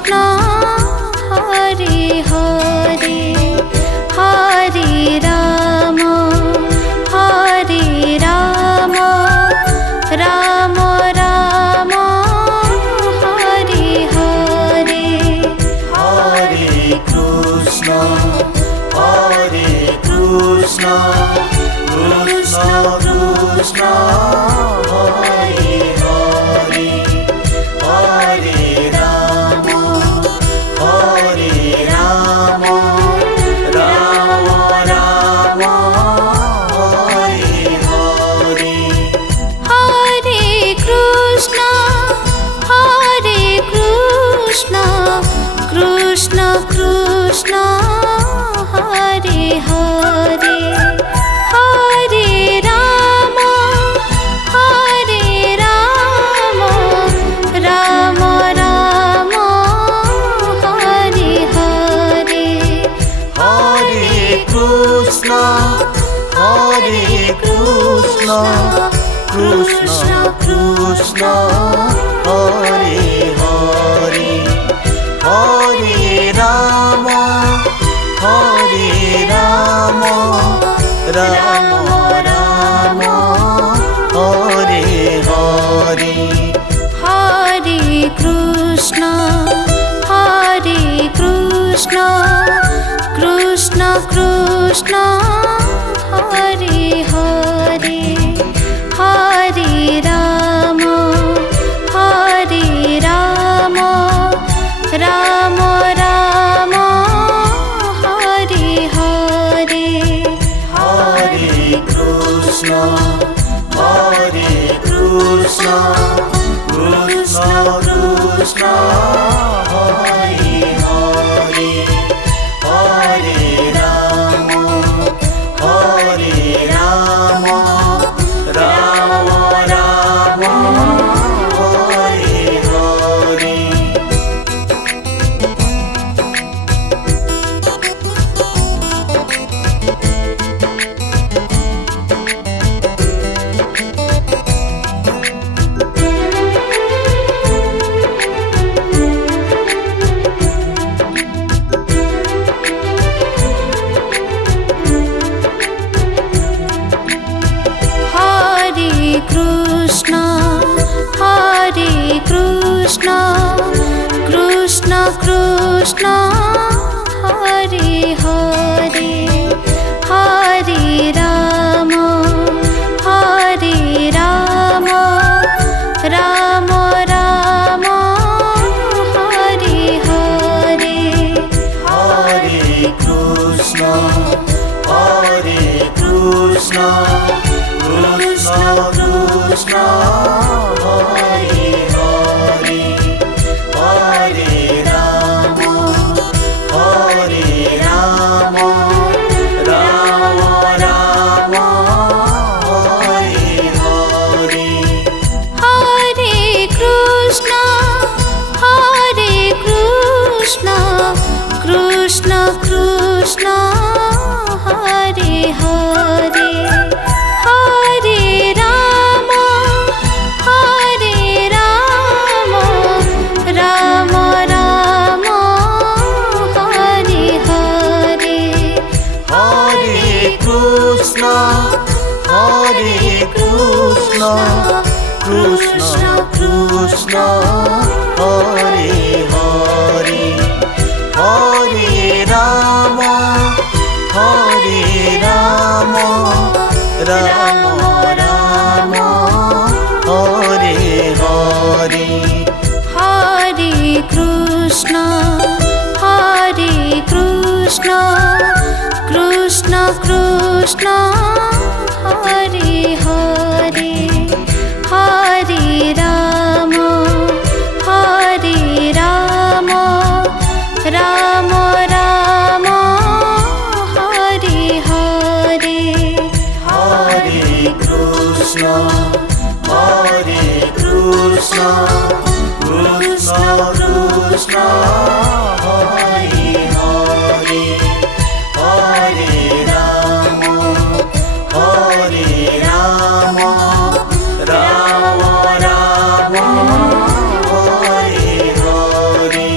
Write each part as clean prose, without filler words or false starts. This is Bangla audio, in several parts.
कृष्ण हरे हरे हरे राम राम राम हरे हरे हरे कृष्ण कृष्ण कृष्ण हरे हरे हरे राम राम राम हरे हरे हरे कृष्ण कृष्ण कृष्ण हरे हरे हरे राम राम राम हरे हरे हरे कृष्ण कृष्ण कृष्ण हरे हरे हरे राम राम राम हरे हरे हरे कृष्ण कृष्ण कृष्ण हरे हरे हरे राम राम राम हरे हरे हरे कृष्ण कृष्ण कृष्ण हरे हरे हरे राम राम राम हरे हरे हरे कृष्ण कृष्ण कृष्ण हरे हरे हरे राम राम राम हरे हरे हरे कृष्ण कृष्ण कृष्ण हरे हरे हरे राम राम राम हरे हरे हरे कृष्ण कृष्ण कृष्ण हरे हरे हरे राम राम राम हरे हरे हरे कृष्ण कृष्ण कृष्ण हरे हरे हरे राम राम राम हरे हरे हरे कृष्ण कृष्ण कृष्ण हरे हरे हरे राम राम राम हरे हरे हरे कृष्ण कृष्ण कृष्ण हरे हरे हरे राम राम राम हरे हरे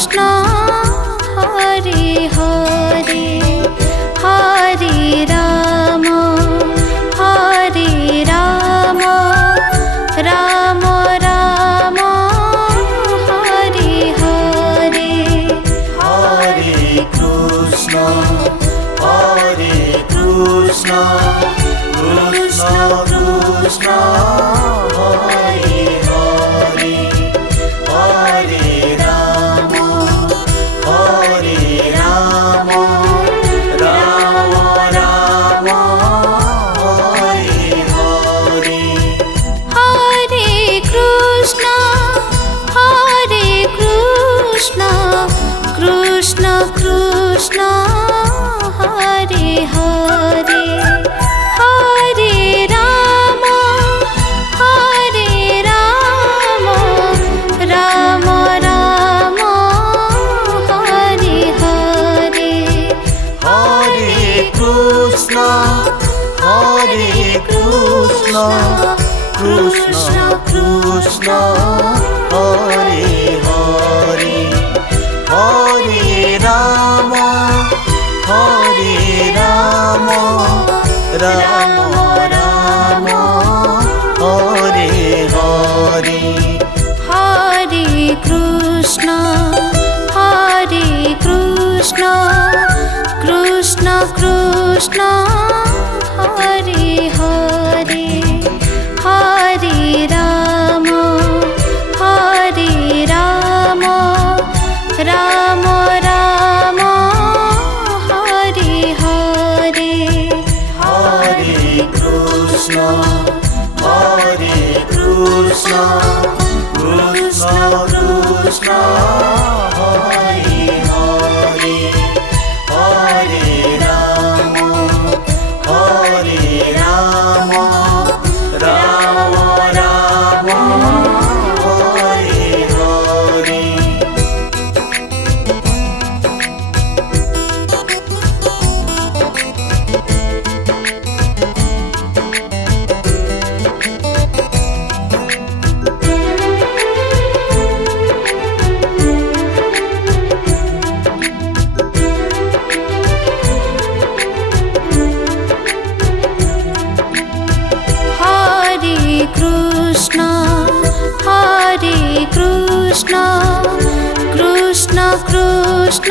कृष्ण हरे हरे हरे राम राम राम हरे हरे हरे कृष्ण कृष्ण कृष्ण हरे हरे हरे राम राम राम हरे हरे हरे कृष्ण कृष्ण कृष्ण हरे हरे हरे राम राम राम हरे हरे हरे कृष्ण कृष्ण कृष्ण हरे हरे हरे राम राम राम हरे हरे हरे कृष्ण कृष्ण कृष्ण हरे हरे हरे राम राम राम हरे हरे हरे कृष्ण कृष्ण कृष्ण हरे हरे हरे राम राम राम हरे हरे हरे कृष्ण कृष्ण कृष्ण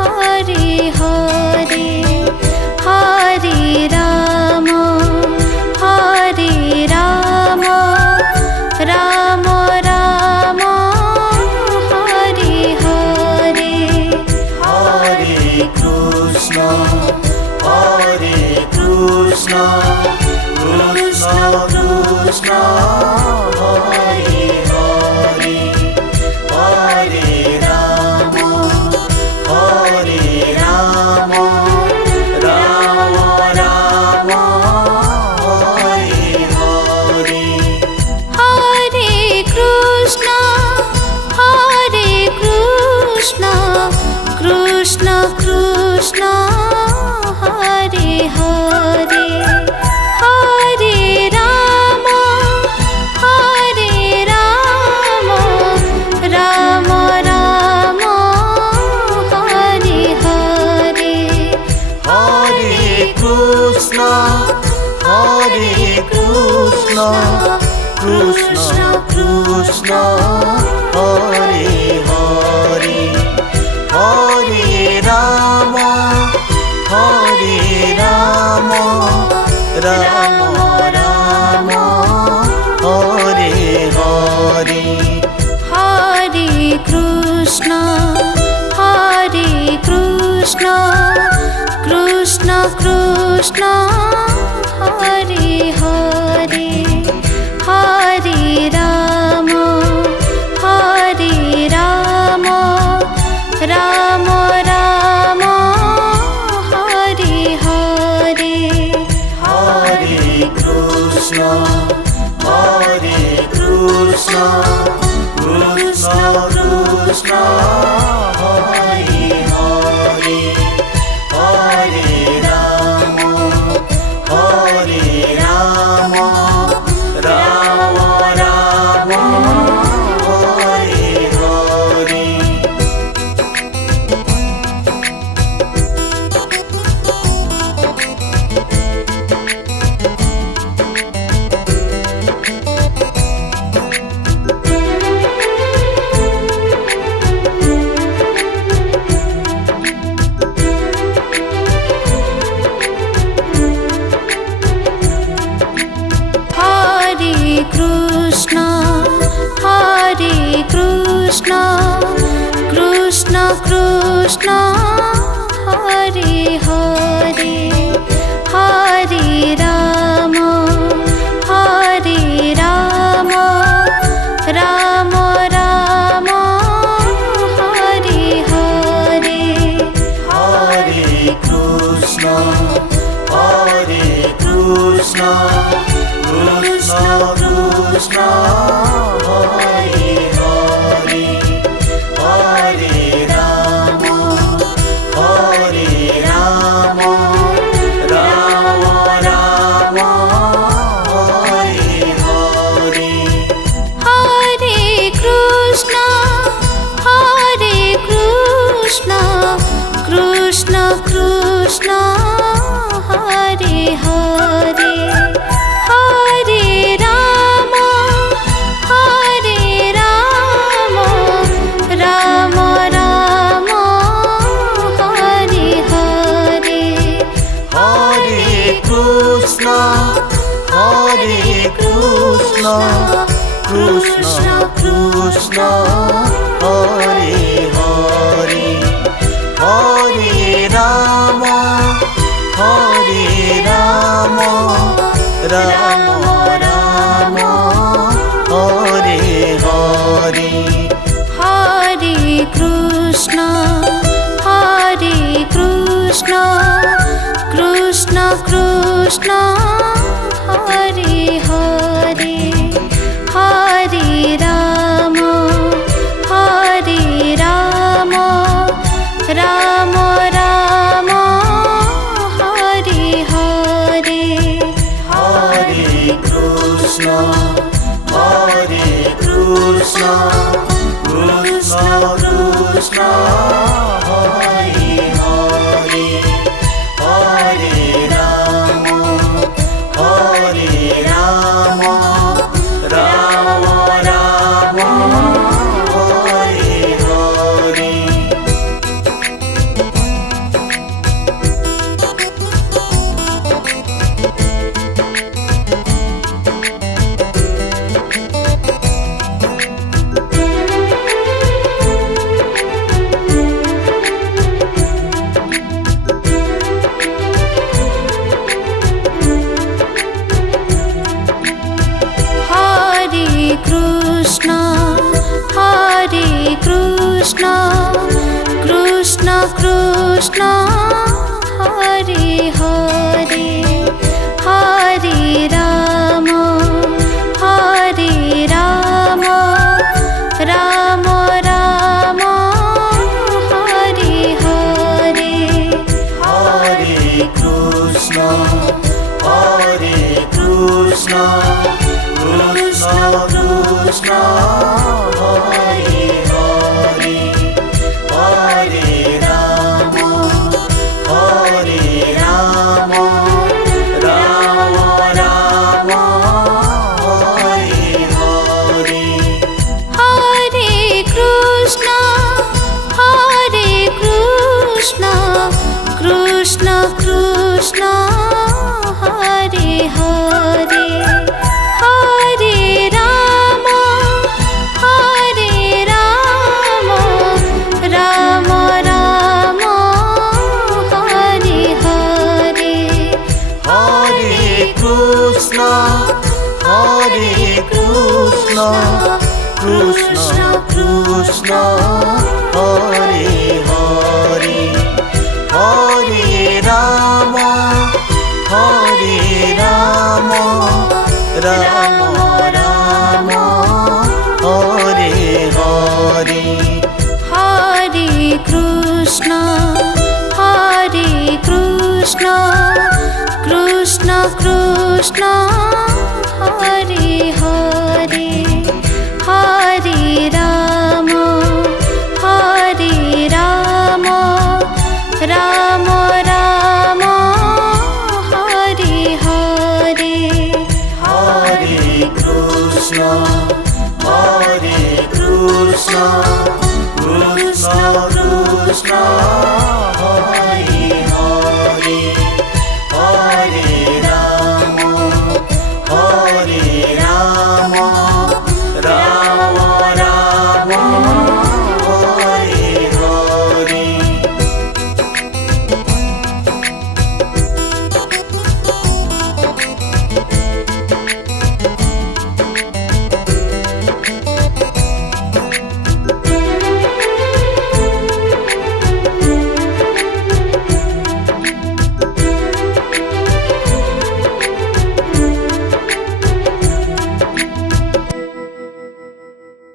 हरे हरे हरे राम राम राम हरे हरे हरे कृष्ण कृष्ण कृष्ण हरे हरे हरे राम राम राम हरे हरे हरे कृष्ण कृष्ण कृष्ण हरे हरे हरे राम राम राम हरे हरे हरे कृष्ण कृष्ण कृष्ण हरे हरे हरे राम राम राम हरे हरे हरे कृष्ण कृष्ण कृष्ण हरे हरे हरे राम राम राम हरे हरे हरे কৃষ্ণ হরে হরে হরে রাম রাম রাম হরে হরে হরে কৃষ্ণ কৃষ্ণ কৃষ্ণ হরে হরে হরে রাম রাম রাম হরে হরে হরে কৃষ্ণ কৃষ্ণ কৃষ্ণ হরে হরে হরে রাম রাম রাম হরে হরে হরে কৃষ্ণ কৃষ্ণ কৃষ্ণ হরে হরে হরে রাম রাম রাম হরে হরে হরে কৃষ্ণ কৃষ্ণ কৃষ্ণ হরে হরে হরে রাম রাম রাম হরে হরে হরে কৃষ্ণ কৃষ্ণ কৃষ্ণ হরে হরে হরে রাম রাম রাম হরে হরে হরে কৃষ্ণ কৃষ্ণ কৃষ্ণ হরে হরে হরে রাম রাম রাম হরে হরে হরে কৃষ্ণ কৃষ্ণ কৃষ্ণ হরে হরে হরে রাম রাম রাম হরে হরে হরে কৃষ্ণ কৃষ্ণ কৃষ্ণ হরে হরে হরে রাম রাম রাম হরে হরে হরে কৃষ্ণ কৃষ্ণ কৃষ্ণ হরে হরে হরে রাম রাম রাম হরে হরে হরে কৃষ্ণ কৃষ্ণ কৃষ্ণ হরে হরে হরে রাম রাম রাম হরে হরে হরে কৃষ্ণ কৃষ্ণ কৃষ্ণ